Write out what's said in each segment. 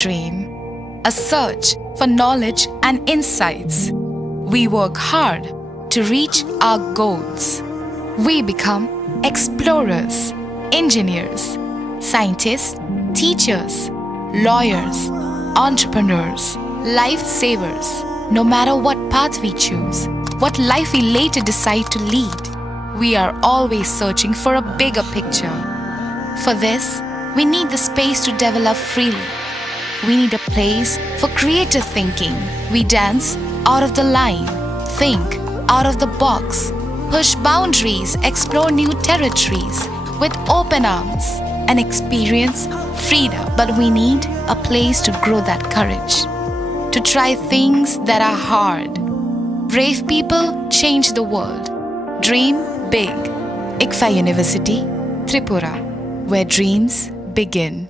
dream, a search for knowledge and insights. We work hard to reach our goals. We become explorers, engineers, scientists, teachers, lawyers, entrepreneurs, lifesavers. No matter what path we choose, what life we later decide to lead, we are always searching for a bigger picture. For this, we need the space to develop freely. We need a place for creative thinking. We dance out of the line, think out of the box, push boundaries, explore new territories with open arms and experience freedom. But we need a place to grow that courage, to try things that are hard. Brave people change the world. Dream big. ICFA University, Tripura, where dreams begin.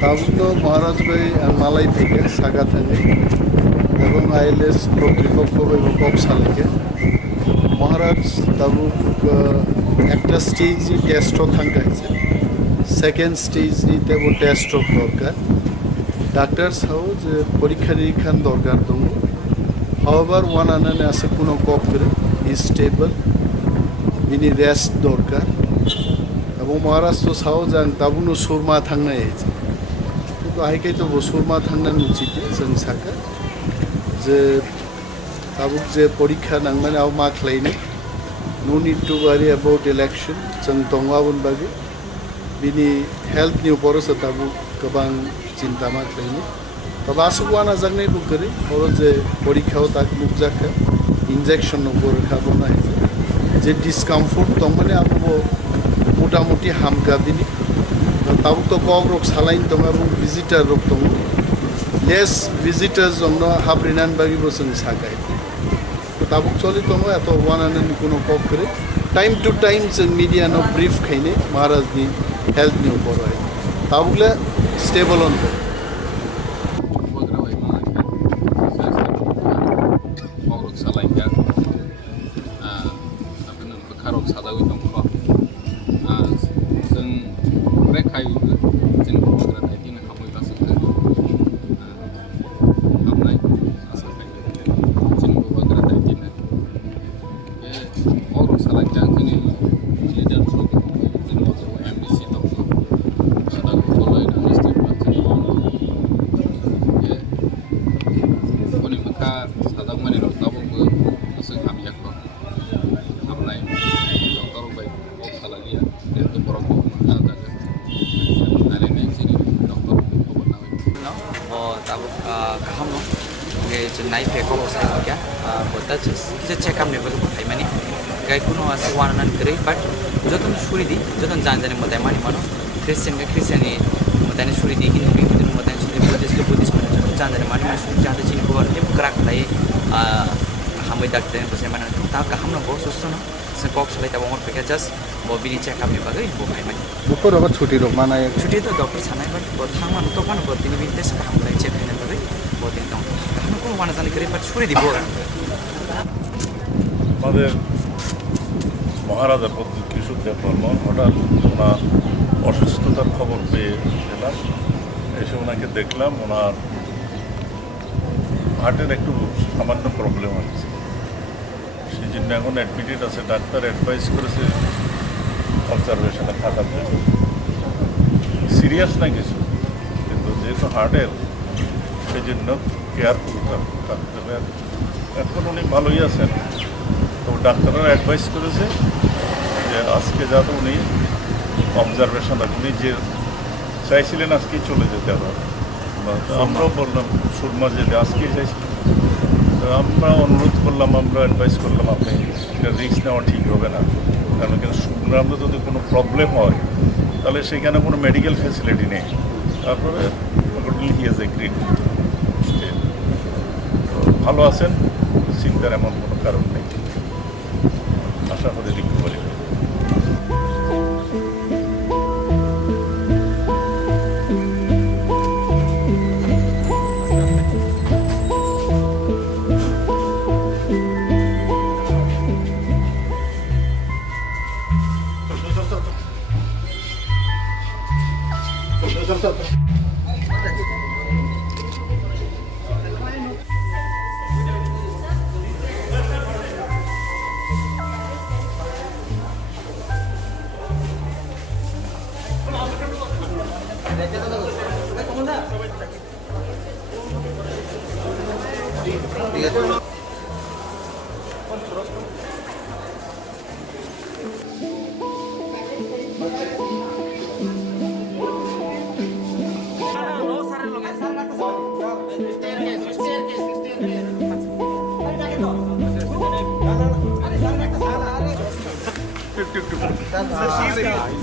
Tabukto Maharaja bhai malai theke Sakhamya ebong ILS kotritpokho ebong kok salike Maharaj tabuk ekta stage test thangka hoyche second stage nite bo test dorkar doctor sao je porikha nikhan dorkar dongo however one anane ase kono kok kore is stable bini rest dorkar ebong Maharaj to sao jang tabuno surma thangna hoyche आइकै त बसुरमा थांना नुचिते जों साका जे Tabuk जे परीक्षा नांगमाने आव मा खालायनो no need to worry about election जों दंगाबोन बागै बिनि हेल्थ नि उपरसो ताबुक गोबां चिन्ता मा खालायनो तब आसुवाना जागनै बुकरे और जे परीक्षाव ताक नुकजाखा इंजेक्शन नो बरखा बना जे डिस्कम्फर्ट दंमाने आबो मोटामुटी हामगा बिनि tabuk to kok rok salain tonga bung visitor rok tonga less visitors jongno haprinan bagi bo sung sakai to tabuk choli tonga ato wananan kuno kok kore time to time jeng media no brief khaine Maharaj ni health ni upor hai tabukle stable on MDC কিছু checkup নেবে কোথায় মানে গাই কোনো আছে one নান করে but যতন সুরি দিই যতন জানি মতায় মানি মানো খ্রিস্টানি মতায় সুরি দিই কিন্তু কিন্তু মতায় সুরি বুদ্ধিস্ট মানে যতন জানি মানি মানে সুরি জানতে চিনি খবর যে ক্রাক লাই হাमै ডাক্তার বসে মানে তা হামনাंगौ सुस्थ'नो जों कक सालाय दा बमर पेके जास्ट बिनि चेकआपनि बागै बहाय माने बुखर रबा छुट्टी रब मानाय छुट्टी तो डॉक्टर सानाय बट थांमान तो पानो बट दिनि बिनि टेस्ट खालामनाय चेक खालामनाय बागै बदिन दं हामनांगौ माना जानि करे बट सुरि দিব আমাদের মহারাজা প্রদ্যোৎ কিশোর দেববর্মা হঠাৎ ওনার অসুস্থতার খবর পেয়ে এলাম এসে ওনাকে দেখলাম ওনার হার্টের একটু সামান্য প্রবলেম আছে সেই জন্য এখন অ্যাডমিটেড আছে ডাক্তার অ্যাডভাইস করেছে অবজারভেশনে থাকার জন্য সিরিয়াস না কিছু কিন্তু যেহেতু হার্টের সেই জন্য কেয়ারফুল থাকতে হবে এখন উনি ভালোই আছেন তো ডাক্তাররা অ্যাডভাইস করেছে যে আজকে যাতে উনি অবজারভেশন উনি যে চাইছিলেন আজকেই চলে যেতে হবে আমরাও বললাম সুরমা যেতে আজকেই চাইছিলাম তো আমরা অনুরোধ করলাম আমরা অ্যাডভাইস করলাম আপনি এটা রিস্ক নেওয়া ঠিক হবে না কারণ এখানে সুরমা যদি কোনো প্রবলেম হয় তাহলে সেখানে কোনো মেডিকেল ফ্যাসিলিটি নেই তারপরে হি হ্যাজ এগ্রিড ভালো আছেন চিন্তার এমন কোনো কারণ নেই আশা করি রিকভারি হবে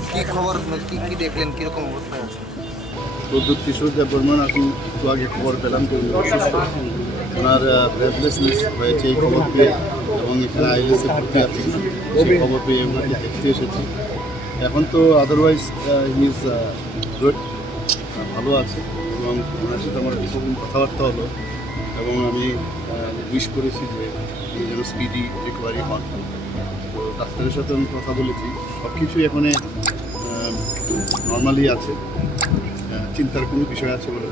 কি খবর কি দেখলেন কিরকম অবস্থায় আছে প্রদ্যোৎ কিশোর দেববর্মন এখন একটু আগে খবর পেলাম যে অসুস্থ ওনার ব্রেথলেসনেস হয়েছে এই খবর পেয়ে এবং এখানে আইএলএসে ভর্তি আছে সেই খবর পেয়ে ওনাকে দেখতে এসেছি এখন তো আদারওয়াইজ হি ইজ গুড ভালো আছে এবং ওনার সাথে আমার খুব কথাবার্তা হলো এবং আমি উইশ করেছি যে উনি যেন স্পিডি রিকভারি হন তো ডাক্তারের সাথে আমি কথা বলেছি সব কিছুই এখানে নর্মালি আছে চিন্তার কোনো বিষয় আছে বলে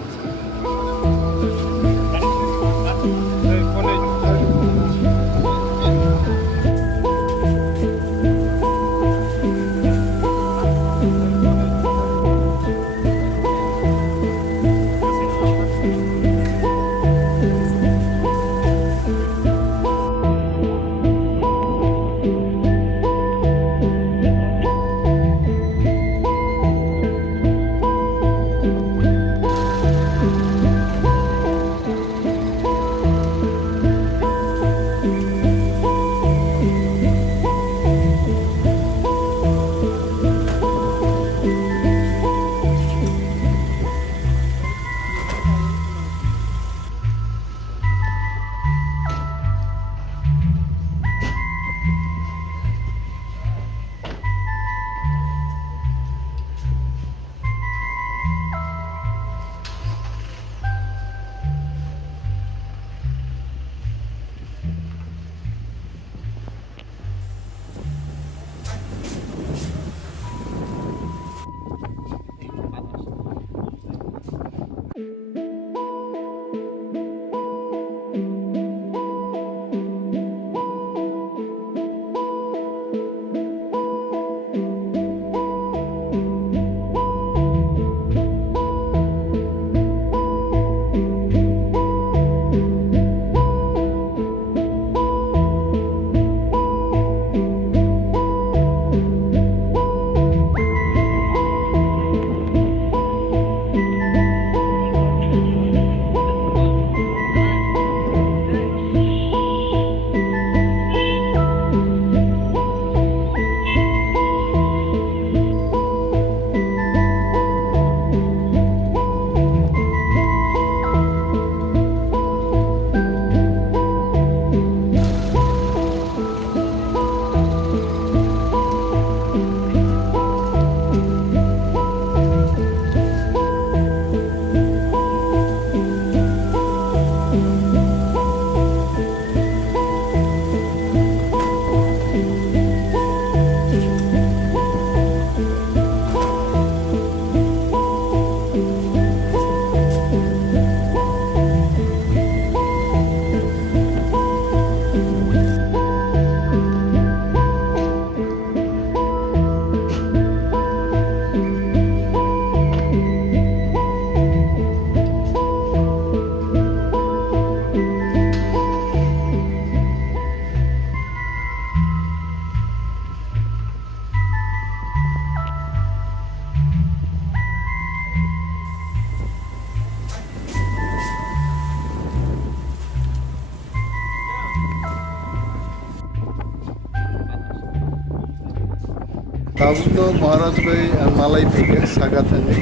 তাবু তো মহারাজ ভাই মালাই থেকে সাগাথানে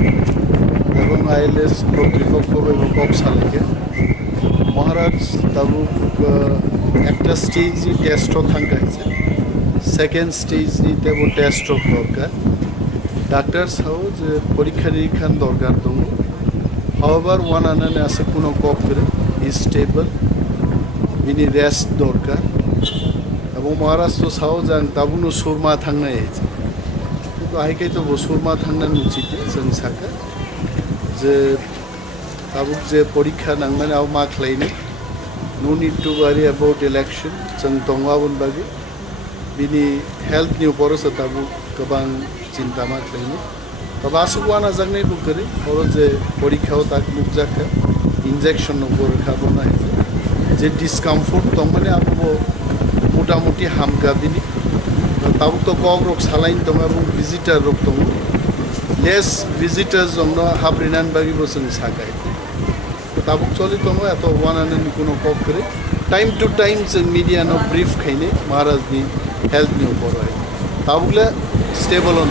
এবং ILS কর্তৃপক্ষ এবং কপসালেকে মহারাজ তাবু একটা স্টেজই টেস্ট থাকাইছে সেকেন্ড স্টেজনিতে টেস্ট দরকার ডাক্তার সাও যে পরীক্ষা নিরীক্ষণ দরকার দङ হাওয়াবার ওয়ান আনানে আছে কোনো কপ করে স্টেবল বিনি রেস্ট দরকার এবং মহারাজ তো সাও যান তাবুনো সুরমা থাंनाय হয়েছে কিন্তু আইকাই তো সুরমা থাंनाय উচিত जों साका যে তাবুক যে পরীক্ষা नांनानै आव मा खालायनो no need to worry about election जों दङाबोन बागै बिनि हेल्थनि उपरसो ताबुक गोबां चिन्ता मा खालायनो तब आसुवाना जागनाय बुकरे और जे परीक्षाओ ताक मुकजाखा इंजेक्शन नंबर खाबोना है जे डिस्कम्फर्ट दं माने आबो मोटामुटी हामगा बिनि ताबुक तो कग रोग सालाइन दं এবং ভিজিটার रोग दं लेस ভিজিটার্स জন্য हाब्रिनान बागै बोसों सागाय ताबुक चलि दं एत वानानि कोनो कग करे टाइम टू टाइम जों मीडिया नो ब्रीफ खायने महाराजनि हेल्थनि उपर है ताबुकले स्टेबल अन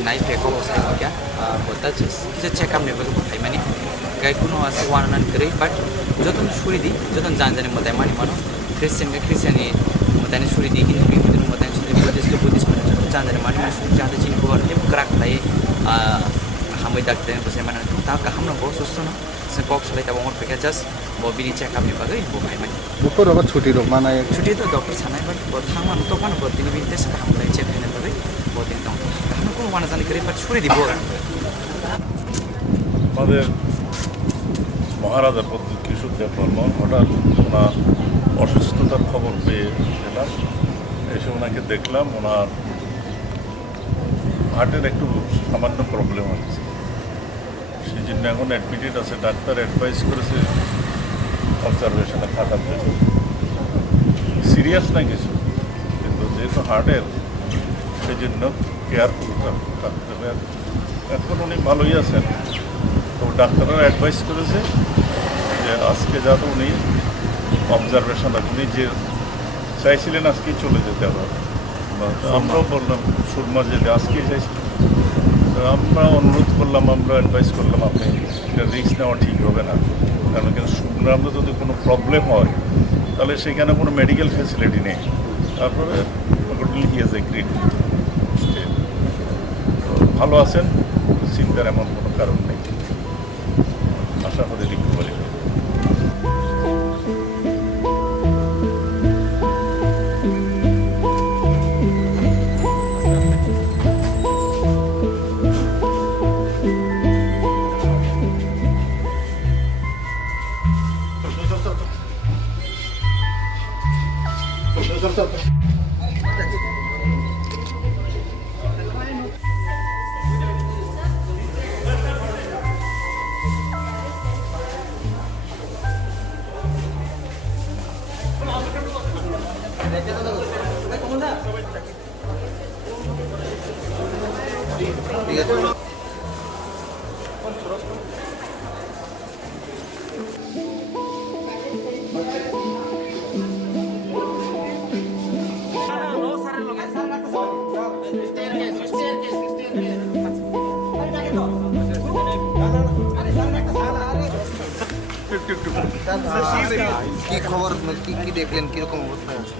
naik pekor saya क्या बोलता किसी चेकअप नहीं बोलते भाई मैंने गाय कुनो ऐसे वारनान करे बट जो तुम छुरी दी जो तुम जान जाने मत मानी मानो क्रिश्चियन ही मताने छुरी दी हिंदू हिंदू मताने छुरी बुद्धिस्ट में जो तुम जान जाने मानी मानो छुरी जाते चिन्ह को ये क्रैक लाई हमें डॉक्टर ने बोले मैंने ताऊ का हम लोग बहुत सुस्त ना से कॉक्स लाइट अब उम्र पे क्या जस्ट वो भी चेकअप नहीं पड़े वो भाई मैंने ऊपर अगर छुट्टी रोक माना है छुट्टी तो डॉक्टर साना है बट बहुत थांग मान तो कौन बहुत दिन भी इंटेस का हम लाइट चेक करने पड़े बहुत दिन तक हम को माना जाने करे पर छुरी दी बोला আমাদের মহারাজার প্রদ্যোৎ কিশোর দেববর্মা হঠাৎ ওনার অসুস্থতার খবর পেয়ে এলাম এসে ওনাকে দেখলাম ওনার হার্টের একটু সামান্য প্রবলেম হচ্ছে সেই জন্য এখন অ্যাডমিটেড আছে ডাক্তার অ্যাডভাইস করেছে অবজারভেশনে থাকার জন্য সিরিয়াস না কিছু কিন্তু যেহেতু হার্টের সেই জন্য কেয়ারফুল থাকতে হবে এখন উনি ভালোই আছেন তো ডাক্তাররা অ্যাডভাইস করেছে যে আজকে যাতে উনি অবজারভেশন উনি যে চাইছিলেন আজকেই চলে যেতে হবে আমরাও বললাম সুরমা যেতে আজকেই চাইছিলেন আমরা অনুরোধ করলাম আমরা অ্যাডভাইস করলাম আপনি এটা রিস্ক নেওয়া ঠিক হবে না কারণ কিন্তু সুরমা যদি কোনো প্রবলেম হয় তাহলে সেখানে কোনো মেডিকেল ফ্যাসিলিটি নেই তারপরে হি হ্যাজ এগ্রিড ভালো আছেন চিন্তার এমন কোনো কারণ নেই আশা করি রিকভারি কি খবর কি দেখলেন কিরকম অবস্থা আছে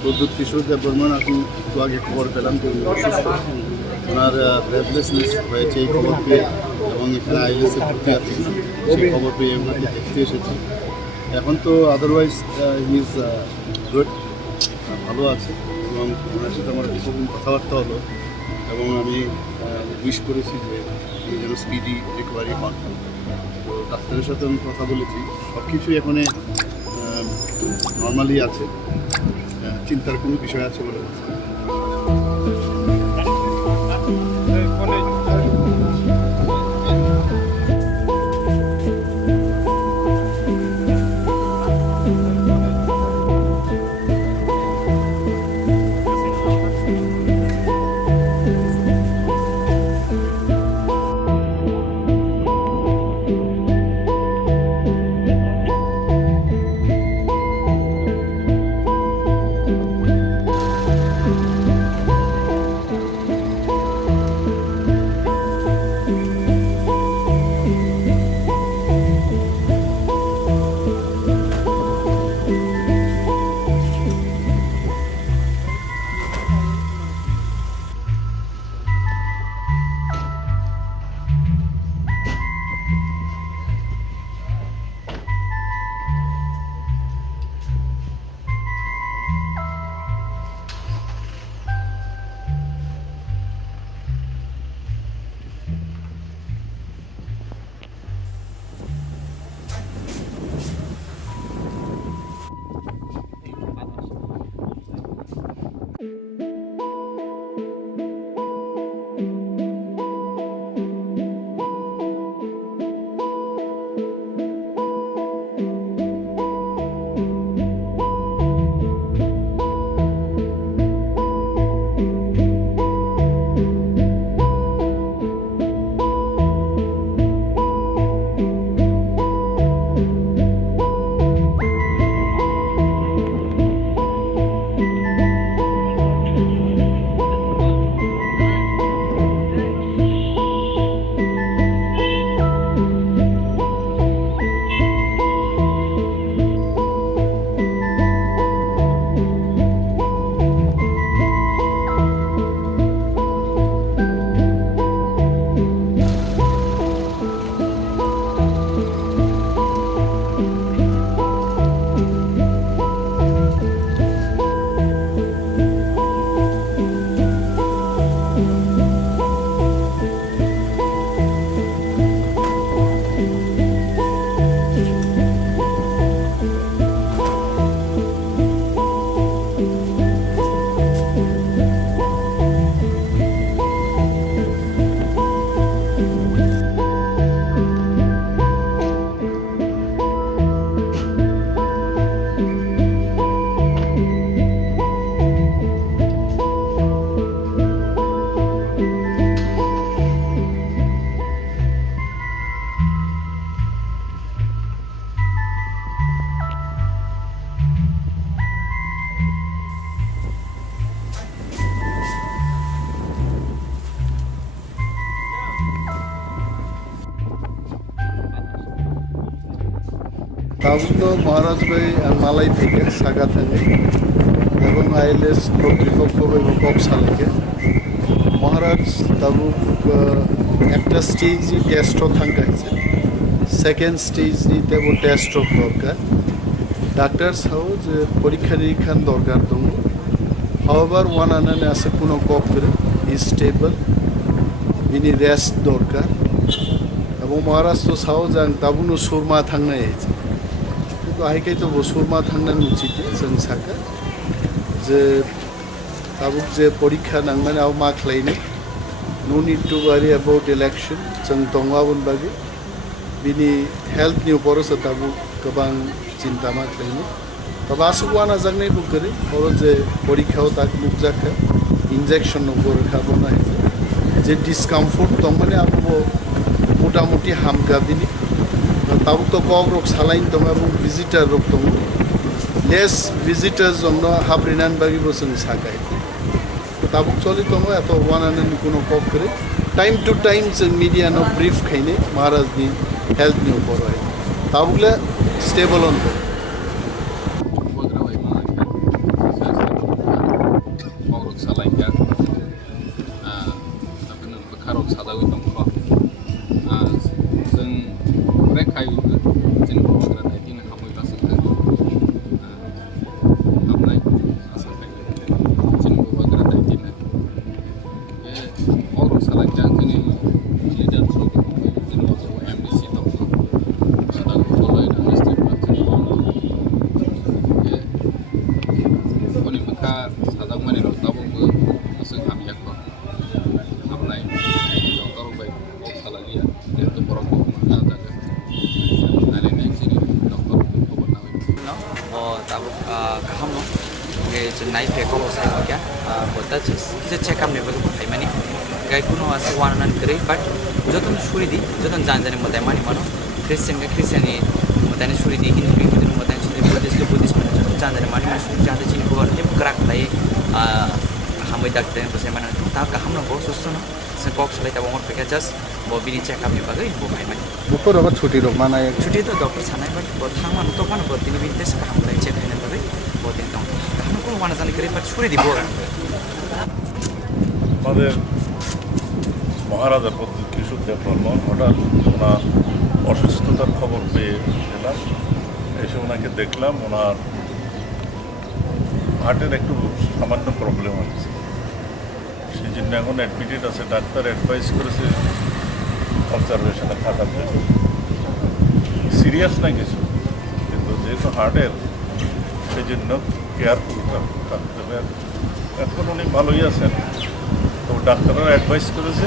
প্রদ্যোৎ কিশোর দেববর্মা এখন একটু আগে খবর পেলাম যে অসুস্থ ওনার ব্রেথলেসনেস হয়েছে এই খবর পেয়ে এবং এখানে ILS-এ ভর্তি আছে সেই খবর পেয়ে ওনাকে দেখতে এসেছি এখন তো আদারওয়াইজ হি ইজ গুড ভালো আছে এবং ওনার সাথে আমার প্রথম কথাবার্তা হলো এবং আমি উইশ করেছি যে উনি যেন স্পিডি রিকভারি হন। তো ডাক্তারের সাথে আমি কথা বলেছি, সব কিছুই এখন নর্মালি আছে, চিন্তার কোনো বিষয় আছে বলে বলছি। তাবুতো মহারাজ ভাই মালাই থেকে সাগা থেকে এবং ILS কর্তৃপক্ষ এবং কপসালেকে মহারাজ তাবুক একটা স্টেজই টেস্টও থাকাইছে সেকেন্ড স্টেজনি তেবো টেস্টও দরকার ডাক্তার সাও যে পরীক্ষা নিরীক্ষার দরকার দङ হাওয়াবার ওয়ান আনানে আছে কোনো কপ করে স্টেবল বিনি রেস্ট দরকার এবং মহারাজ তো সাও যাং তাবুনো সুরমা थांनाय হয়েছে কিন্তু আইকাই তো সুরমা थांनाय উচিত जों साका যে ताबुक जे परीक्षा नांगमाने आव मा खालायनो no need to worry about election जों दङाबोन बागै बिनि हेल्थनि उपरसो ताबुक गोबां चिन्ता मा खालायनो तब आसुवाना जागनाय बुकरे और जे परीक्षाव ताक मुकजाखा इंजेक्शन नगर खाबोना जे डिस्कम्फर्ट दं माने आबो मोटामुटी हामगा बिनि ताबुक तो कग रक सालाइन दं आबो विजिटर रक दं लेस विजिटर्स जनो हाब्रिनान बागैबो जों सागाय ताबुक चलि दङ एत वानानै कुनो कप करे टाइम टू टाइम जों मीडियानो ब्रीफ खायने महाराजनि हेल्थनि उपराय ताबुकले stable on tabu kahamno ge nai pe ko sai ko kya bota je check-up ne bolu khai mani gai kuno ase wananan kare but joton shuridi joton janjane motai mani mano christian ni motai ne shuridi hindu motai ne buddhist mani joton janjane mani mani shuridi janda chini ko ne krak lai hamai doctor ne bose mana ta kahamno bo sustono se box lai ta bongor pe just bo bini check-up ne bagai bo khai mani बुपर अब छुट्टी रो माना छुट्टी तो doctor छानाय but बथांगमान तो पान बतिनि बिनते साखाम lai check खाइने बाgai bo din tong kahamno ko wana jani kare but shuridi bo আমাদের মহারাজার প্রদ্যোৎ কিশোর দেববর্মা হঠাৎ ওনার অসুস্থতার খবর পেয়ে এলাম, এসে ওনাকে দেখলাম। ওনার হার্টের একটু সামান্য প্রবলেম আছে, সেই জন্য এখন অ্যাডমিটেড আছে। ডাক্তার অ্যাডভাইস করেছে অবজারভেশনে থাকার জন্য। সিরিয়াস না কিছু, কিন্তু যেহেতু হার্টের সেই জন্য কেয়ারফুল থাকতে হবে। এখন উনি ভালোই আছেন, তো ডাক্তাররা অ্যাডভাইস করেছে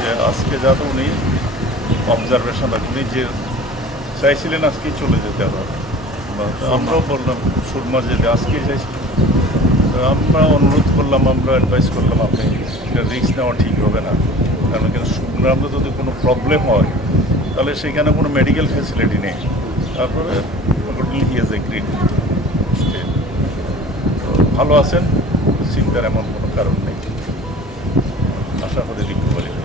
যে আজকে যাতে উনি অবজারভেশন রাখেন। উনি যে চাইছিলেন আজকেই চলে যেতে হবে, আমরাও বললাম সুরমা যেতে আজকেই চাইছিলেন। তো আমরা অনুরোধ করলাম, আমরা অ্যাডভাইস করলাম আপনি এটা রিস্ক নেওয়া ঠিক হবে না, কারণ সুরমার যদি কোনো প্রবলেম হয় তাহলে সেখানে কোনো মেডিকেল ফ্যাসিলিটি নেই। তারপরে হি হ্যাজ এগ্রিড। ভালো আছেন, চিন্তার এমন কোনো কারণ নেই, আশা করি রিকভারি হবে।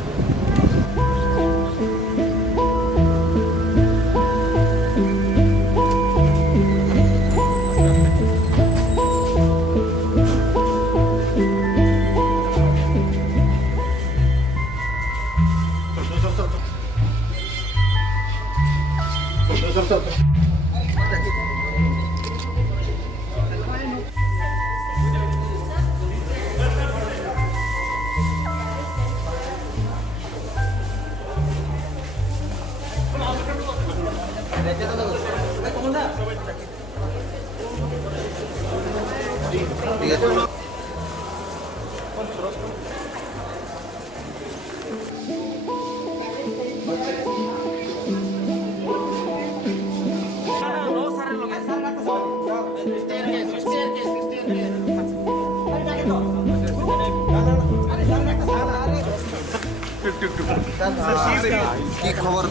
কি খবর,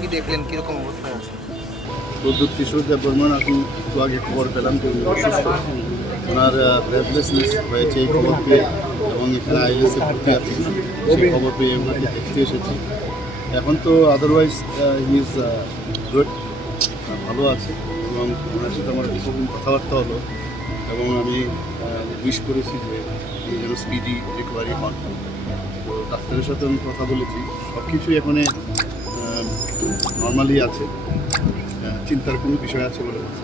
কি দেখলেন, কিরকম অবস্থা আছে? প্রদ্যোৎ কিশোর দেববর্মা এখন একটু আগে খবর পেলাম যে উনি অসুস্থ, ওনার ব্রেথলেসনেস হয়েছে এই খবর পেয়ে, এবং এখানে ILS-এ ভর্তি আছে সেই খবর পেয়ে ওনাকে দেখতে এসেছি। এখন তো আদারওয়াইজ হি ইজ গুড, ভালো আছে, এবং ওনার সাথে আমার খুব কথাবার্তা হলো, এবং আমি উইশ করেছি যে উনি যেন স্পিডি রিকভারি হন। তো ডাক্তারের সাথে আমি কথা বলেছি, সব কিছুই এখানে নর্মালি আছে, চিন্তার কোনো বিষয় আছে বলে বলছি।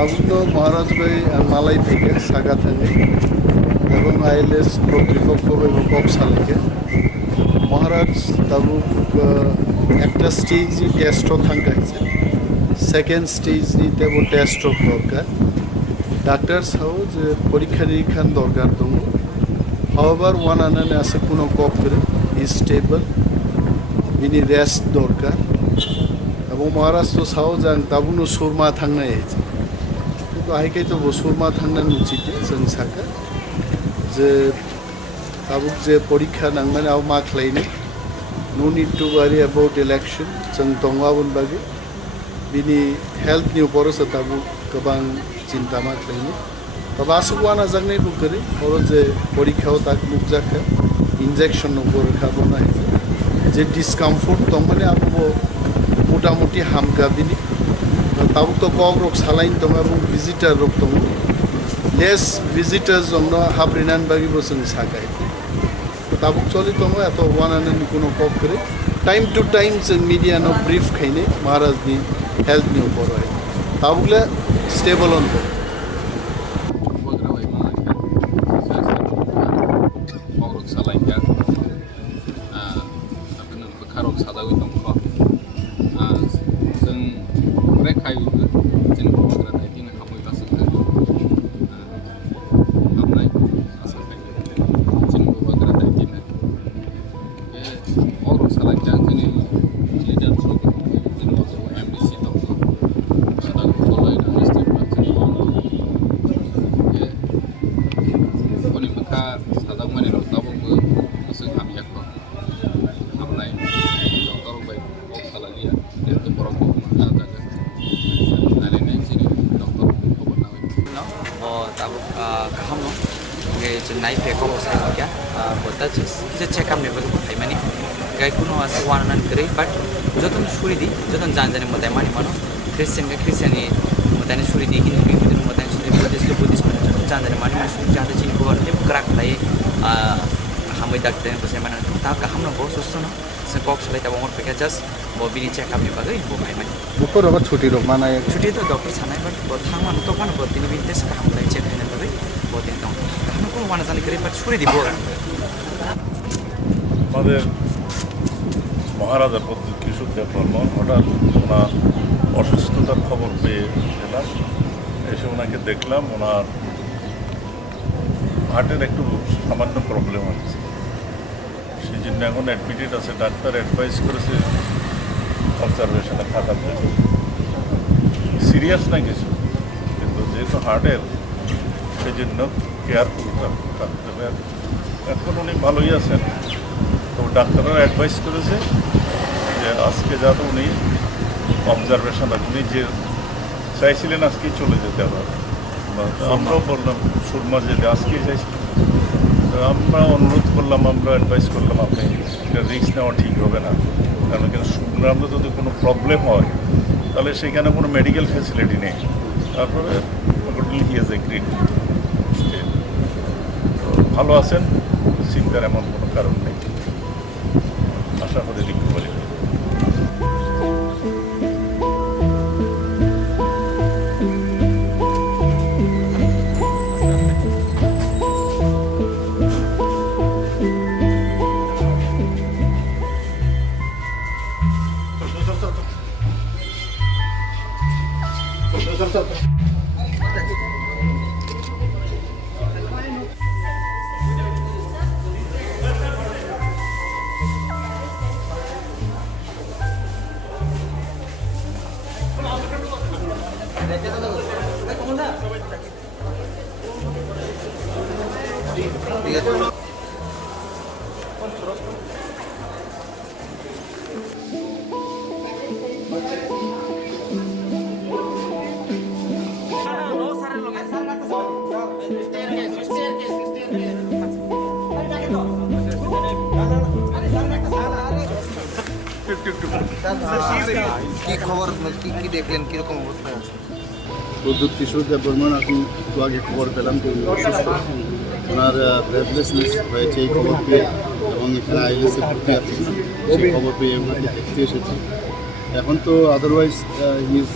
তাবু তো মহারাজ ভাই মালাই থেকে সাখাথানে এবং ILS কর্তৃপক্ষ এবং কপসালকে মহারাজ তাবু একটা স্টেজই টেস্টও থাকাইছে সেকেন্ড স্টেজ নিতে টেস্টও দরকার ডাক্তার সাও যে পরীক্ষা নিরীক্ষা দরকার দङ হাওয়াবার ওয়ান আনানে আছে কোনো কপ করে স্টেবল বিনি রেস্ট দরকার এবং মহারাজ তো সাও যান তাবুনো সুরমা থাंनाय হয়েছে কিন্তু আইকাই তো সুরমা থাंनाय উচিত जों साखा যে ताबुक जे परीक्षा नांगमाने आव मा खालायनो no need to worry about election जों दंगाबोन बागै बिनि हेल्थनि उपरसो ताबुक गोबां चिन्ता मा खालायनो तब आसुवाना जांनाय बुकरे और जे परीक्षाव ताक नुकजाखा इंजेक्शन नंबर खाबोना है जे डिस्कम्फर्ट दं माने आबो मोटामुटी हामगा बिनि ताबुक तो कग रोग सालाइन दं आरो विजिटर रोग दं लेस विजिटर्स जोंनो हाब्रिनान बागिबो जों साखाय ताबुक चलि दङ एत वानाननि कोनो कप करे टाइम टू टाइम जों मीडिया नो ब्रीफ खायने महाराजनि हेल्थनि उपर है ताबुकले स्टेबल अन नाई फेको क्या बोलता किसी चेकअप ने बगु भाई मानी गाय कुनो आसे वानन करे बट जतन छुरी दी जतन जान जाने मताय मानी मानो क्रिश्चियन मताय छुरी दी हिंदू हिंदू मताय छुरी बुद्धिस्ट जतन जान जाने मानी मानी जान चिन को ने क्राक लाई हम डाक्टर बसे माने ता का हम न बहुत सुस्त न से बॉक्स लाई ता मोर पे जस्ट वो बिनी चेकअप ने बगै वो भाई मानी ऊपर अब छुट्टी रोग माना छुट्टी तो डॉक्टर छानाय बट थांग मान तो पान बतिन बिन तेस का हम लाई चेक ने बगै बहुत दिन तक हम को माना जाने करे बट छुरी দিব আমাদের মহারাজা প্রদ্যোৎ কিশোর দেববর্মা হঠাৎ ওনার অসুস্থতার খবর পেয়ে এলাম এসে ওনাকে দেখলাম ওনার হার্টের একটু সামান্য প্রবলেম আছে সেই জন্য এখন অ্যাডমিটেড আছে ডাক্তার অ্যাডভাইস করেছে অবজারভেশনে থাকার জন্য সিরিয়াস না কিছু কিন্তু যেহেতু হার্টের সেই জন্য কেয়ারফুল থাকতে হবে এখন উনি ভালোই আছেন তো ডাক্তাররা অ্যাডভাইস করেছে যে আজকে যাতে উনি অবজারভেশন উনি যে চাইছিলেন আজকেই চলে যেতে হবে আমরাও বললাম সুরমা যেতে আজকেই চাইছিলাম তো আমরা অনুরোধ করলাম আমরা অ্যাডভাইস করলাম আপনি এটা রিস্ক নেওয়া ঠিক হবে না কারণ এখানে সুরমা যদি কোনো প্রবলেম হয় তাহলে সেখানে কোনো মেডিকেল ফ্যাসিলিটি নেই তারপরে হি হ্যাজ এগ্রিড ভালো আছেন চিন্তার এমন কোনো কারণ নেই আশা করি রিকভারি কি খবর কি দেখলেন কিরকম অবস্থায় আছে প্রদ্যোৎ কিশোর দেববর্মান এখন একটু আগে খবর পেলাম যে অসুস্থ ওনার ব্রেথলেসনেস হয়েছে এই খবর পেয়ে এবং এখানে ILS-এ ভর্তি আছে সেই খবর পেয়ে ওনাকে দেখতে এসেছি এখন তো আদারওয়াইজ হি ইজ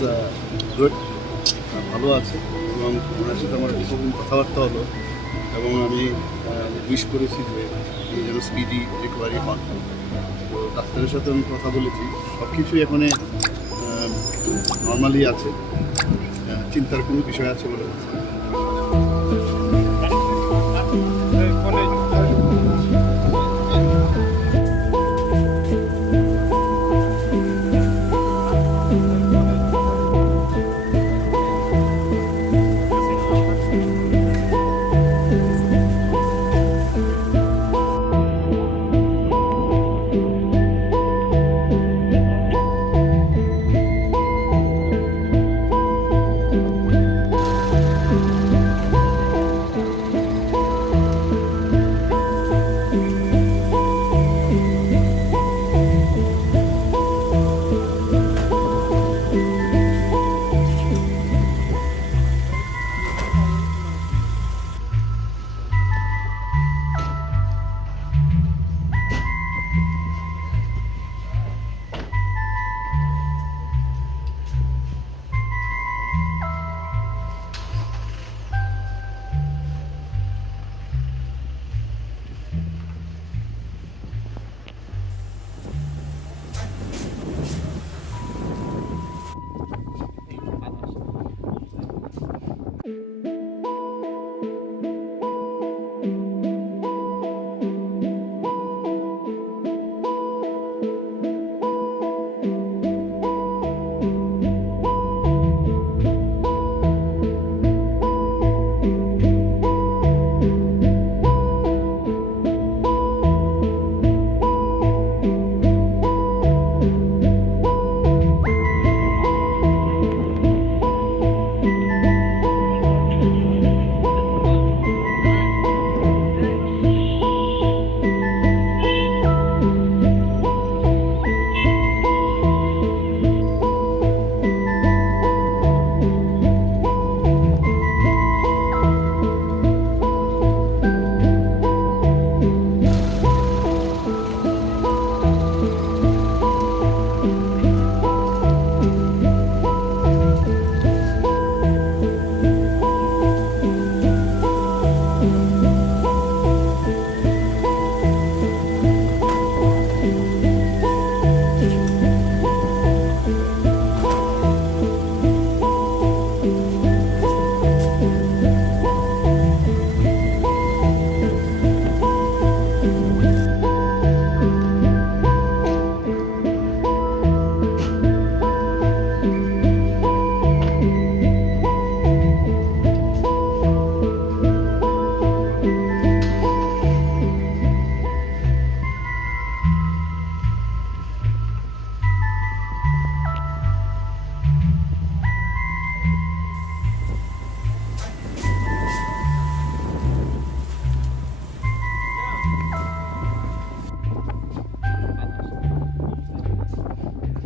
গুড ভালো আছে এবং ওনার সাথে আমার প্রথম কথাবার্তা হলো এবং আমি উইশ করেছি যে উনি যেন স্পিডি রিকভারি হন। তো ডাক্তারের সাথে আমি কথা বলেছি, সব কিছুই এখন নর্মালি আছে, চিন্তার কোনো বিষয় আছে বলে বলছি।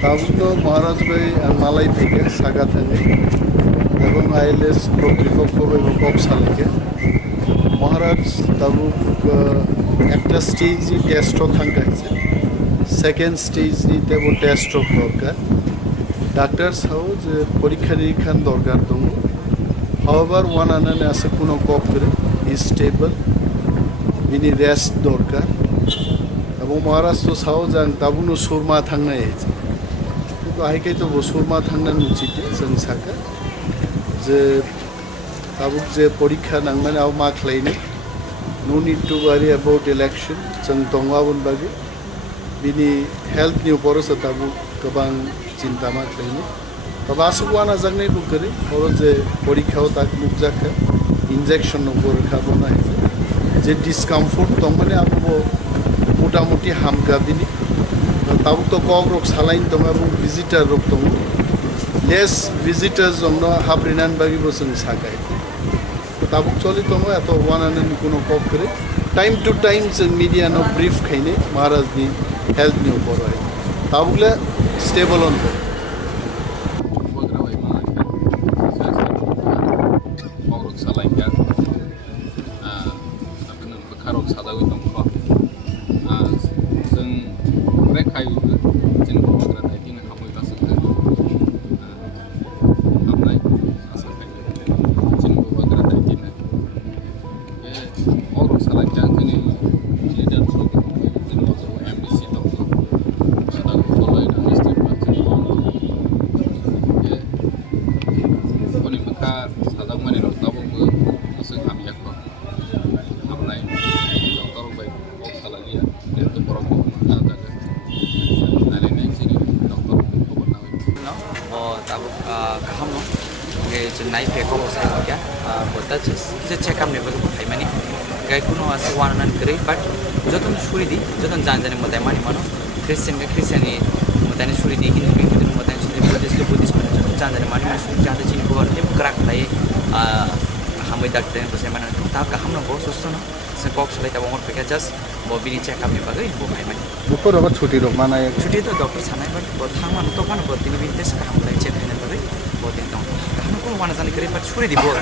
তাবুক মহারাজ ভাই মালাই থেকে সাগা থেকে এবং ILS কর্তৃপক্ষ এবং কপসালকে মহারাজ তাবুক একটা স্টেজে টেস্ট থাকাইছে সেকেন্ড স্টেজ নিতে টেস্ট দরকার ডাক্তার সাও যে পরীক্ষা নিরীক্ষা দরকার দङ হাওয়াবার ওয়ান আনানে আছে কোনো কপ করে স্টেবল বিনি রেস্ট দরকার এবং মহারাজ তো সাও যান তাবুনো সুরমা থাকনাय আছে কিন্তু আইকাই তো সুরমা থাকনাन উচিত जों साका যে ताबुक जे परीक्षा नांगमाने आव मा खालायनो no need to worry about election जों दंगाबोन बागै बिनि हेल्थनि उपरसो ताबुक गोबां चिन्ता मा खालायनो तब आसुवाना जागनाय बुकरे और जे परीक्षाव ताक मुकजाखा इंजेक्शन नंबर खाबोना जे डिस्कम्फर्ट दं माने आबो मोटामुटी हामगा बिनि ताबुक तो कग रोग सालाइन दं आबो विजिटर रोग दं लेस विजिटर्स जोंनो हाब्रिनान बागैबो जों सागाय ताबुक चलि दङ एत वानाननि कुनो कप करे टाइम टू टाइम जों मीडिया नो ब्रीफ खायने महाराजनि हेल्थनि उपर आय ताबुकले स्टेबल अन Jangan leader in also MDC dokter sedang follow dan step by step. Ya, kini mereka sedang menilai tahu Sakhamya ko. Apply dokter baik salah dia itu protokol ada. Nanti next ini dokter ko nawi. No, tabu kaham no. Gaya jenai peko saya lagi ya. Buat aja check up nih betul betul mani. Gaya kuno asal warna negeri, but jodoh suri di, jodoh jangan mutai mani mano. Kristen ini mutai suri di, Hindu mutai suri Buddhis jodoh jangan mani mano suri jangan cini buat dia kerak lagi. Hamil dak dan bersama mana. Tahu kaham no bos susun no. Sekok selai tahu orang pergi just mau bini check up nih bagai bukai mani. Bukor apa cuti dok mana ya? Cuti itu dokter sana kan buat hangan untuk mana buat ini bintis kaham lagi check ini bagai buat ini dong. Kaham ko mana sana kiri but suri di buat.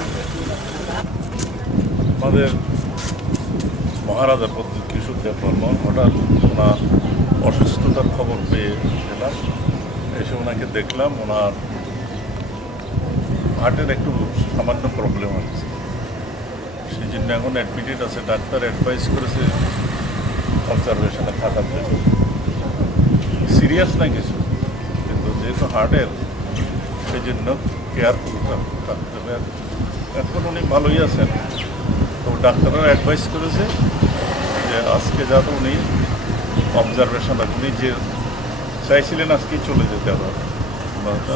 আমাদের মহারাজা প্রদ্যোৎ কিশোর দেববর্মা হঠাৎ ওনার অসুস্থতার খবর পেয়ে এলাম, এসে ওনাকে দেখলাম। ওনার হার্টের একটু সামান্য প্রবলেম আছে, সেই জন্য এখন অ্যাডমিটেড আছে। ডাক্তার অ্যাডভাইস করেছে অবজারভেশনে থাকার জন্য। সিরিয়াস না কিছু, কিন্তু যেহেতু হার্টের সেই জন্য কেয়ারফুল থাকতে হবে। এখন উনি ভালোই আছেন, তো ডাক্তাররা অ্যাডভাইস করেছে যে আজকে যাতে উনি অবজারভেশন উনি যে চাইছিলেন আজকেই চলে যেতে হবে।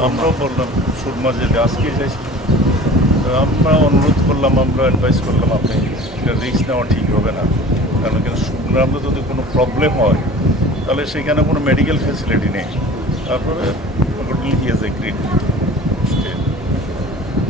আমরাও বললাম সুরমা যেতে আজকেই চাইছিলেন, আমরা অনুরোধ করলাম, আমরা অ্যাডভাইস করলাম আপনি এটা রিস্ক নেওয়া ঠিক হবে না, কারণ কিন্তু আমরা যদি কোনো প্রবলেম হয় তাহলে সেখানে কোনো মেডিকেল ফ্যাসিলিটি নেই। তারপরে হি হ্যাজ এগ্রিড